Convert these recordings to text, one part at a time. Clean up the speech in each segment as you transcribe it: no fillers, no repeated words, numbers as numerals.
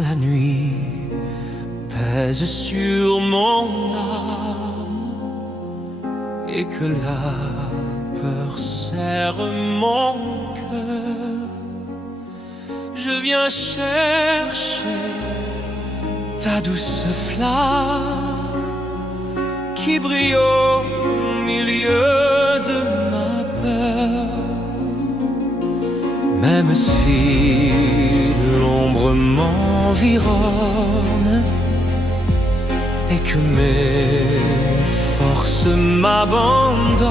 la nuit pèse sur mon âme et que la peur serre mon cœur, je viens chercher ta douce flamme qui brille au milieu de ma peur. Même si l'ombre m'environne et que mes forces m'abandonnent,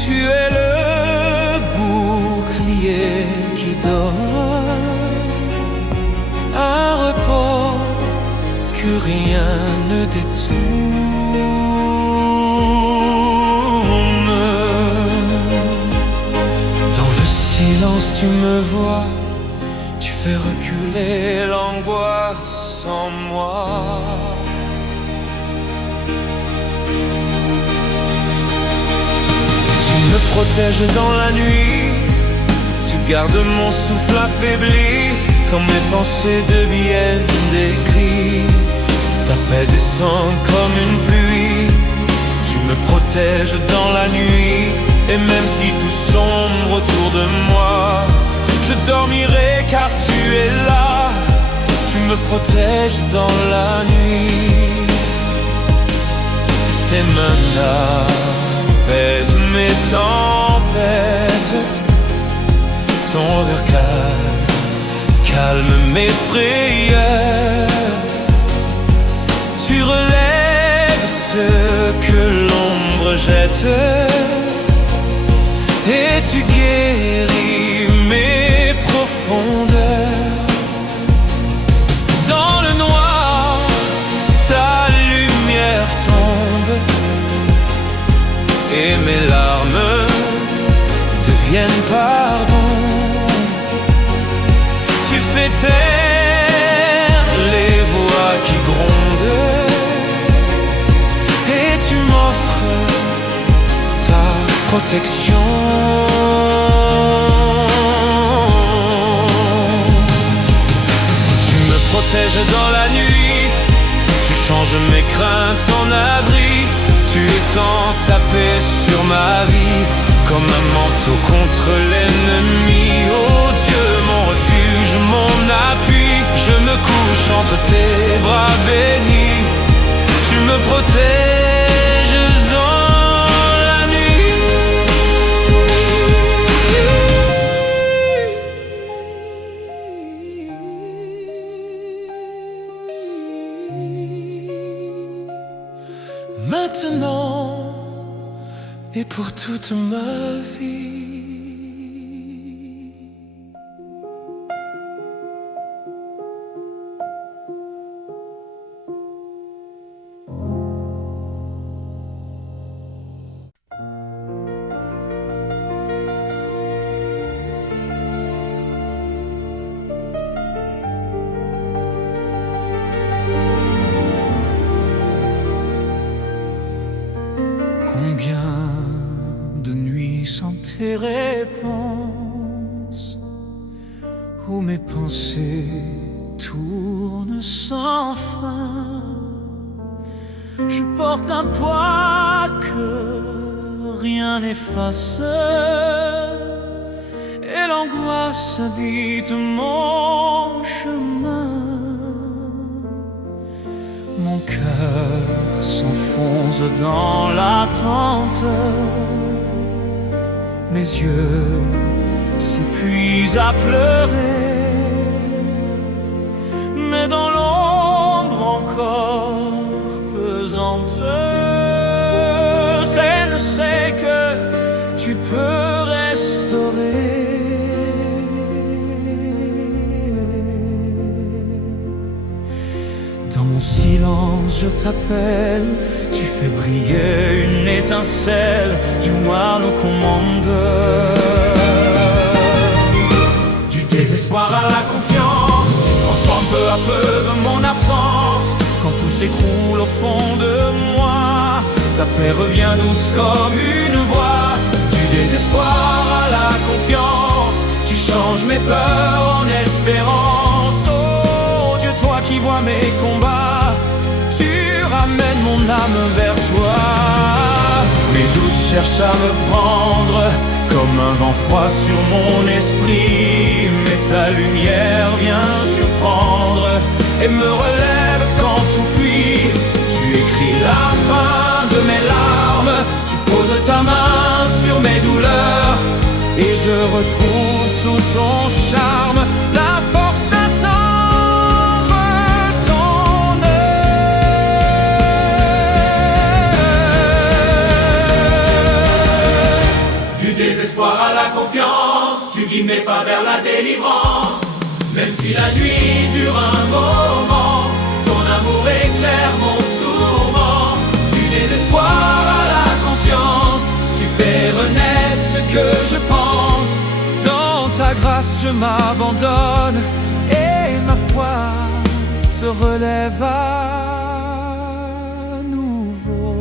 tu es le bouclier qui donne un repos que rien ne détourne. Dans le silence tu me vois, tu fais reculer l'angoisse en moi. Tu me protèges dans la nuit, tu gardes mon souffle affaibli. Quand mes pensées deviennent des cris, ta paix descend comme une pluie. Tu me protèges dans la nuit, et même si tout sombre autour de moi, je dormirai car tu es là. Tu me protèges dans la nuit. Tes mains apaisent mes tempêtes, ton regard calme mes frayeurs. Tu relèves ce que l'ombre jette et tu guéris mes profondeurs. Dans le noir, ta lumière tombe et mes larmes deviennent pardon. Tu fais taire les voix qui grondent et tu m'offres ta protection. Tu me protèges dans la nuit, tu changes mes craintes en abri. Tu étends ta paix sur ma vie comme un manteau contre l'ennemi. Oh Dieu, mon refuge, mon appui, je me couche entre tes bras bénis. Tu me protèges dans la nuit. Maintenant et pour toute ma vie. Combien de nuits sans tes réponses, où mes pensées tournent sans fin. Je porte un poids que rien n'efface et l'angoisse habite mon chemin. Mon cœur s'enfonce dans l'attente, mes yeux s'épuisent à pleurer, mais dans l'ombre encore pesante, elle sait que tu peux restaurer. Dans mon silence je t'appelle, tu fais briller une étincelle, du noir nous commande. Du désespoir à la confiance, tu transformes peu à peu mon absence. Quand tout s'écroule au fond de moi, ta paix revient douce comme une voix. Du désespoir à la confiance, tu changes mes peurs en espérance. vois mes combats, tu ramènes mon âme vers toi. Mes doutes cherchent à me prendre comme un vent froid sur mon esprit, mais ta lumière vient surprendre et me relève quand tout fuit. Tu écris la fin de mes larmes, tu poses ta main sur mes douleurs, et je retrouve sous ton charme la force d'attendre ton heure. Du désespoir à la confiance, tu guides mes pas vers la délivrance. Même si la nuit dure un moment, ton amour éclaire mon tourment. Du désespoir à la confiance, tu fais renaître ce que je pense. Dans ta grâce je m'abandonne et ma foi se relève à nouveau.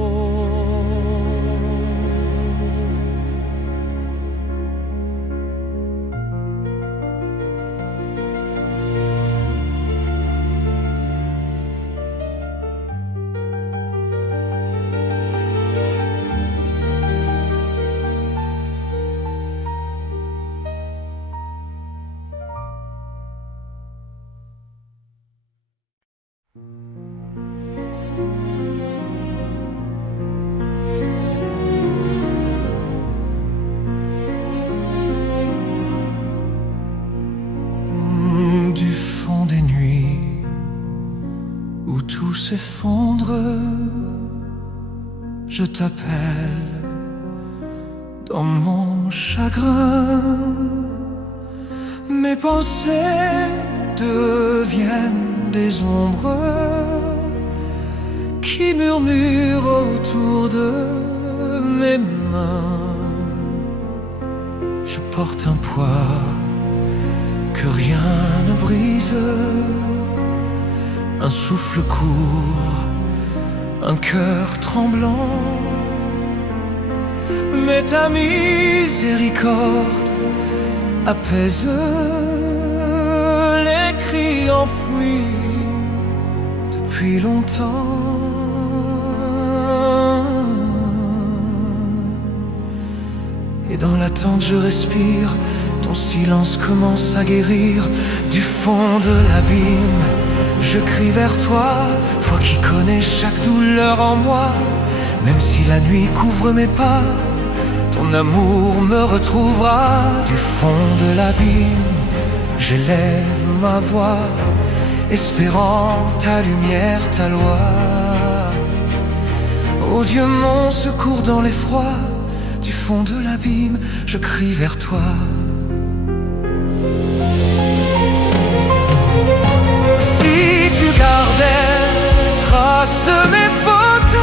Du fond des nuits où tout s'effondre, je t'appelle dans mon chagrin. Mes pensées deviennent des ombres qui murmurent autour de mes mains. Je porte un poids que rien ne brise, un souffle court, un cœur tremblant. Mais ta miséricorde apaise les cris enfouis depuis longtemps. Et dans l'attente je respire, ton silence commence à guérir. Du fond de l'abîme, je crie vers toi, toi qui connais chaque douleur en moi. Même si la nuit couvre mes pas, ton amour me retrouvera. Du fond de l'abîme, j'élève ma voix, espérant ta lumière, ta loi. Ô Dieu, mon secours dans l'effroi, du fond de l'abîme, je crie vers toi. Si tu gardais trace de mes fautes,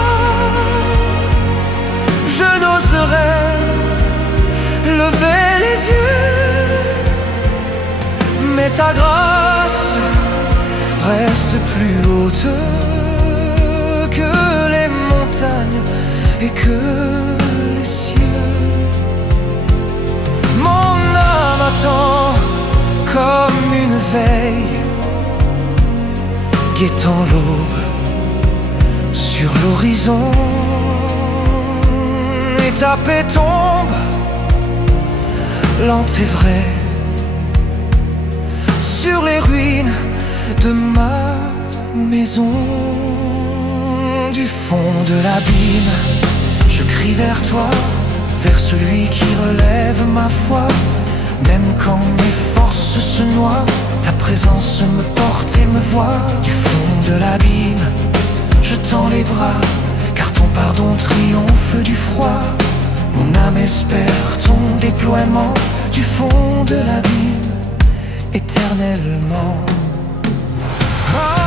je n'oserais lever les yeux. Mais ta grâce reste plus haute que les montagnes et que les cieux. Mon âme attend comme une veille, guettant l'aube sur l'horizon. Et ta paix tombe, lente et vraie, sur les ruines de ma maison. Du fond de l'abîme, je crie vers toi, vers celui qui relève ma foi. Même quand mes forces se noient, ta présence me porte et me voit. Du fond de l'abîme, je tends les bras, car ton pardon triomphe du froid. Mon âme espère ton déploiement, du fond de l'abîme, éternellement. Ah.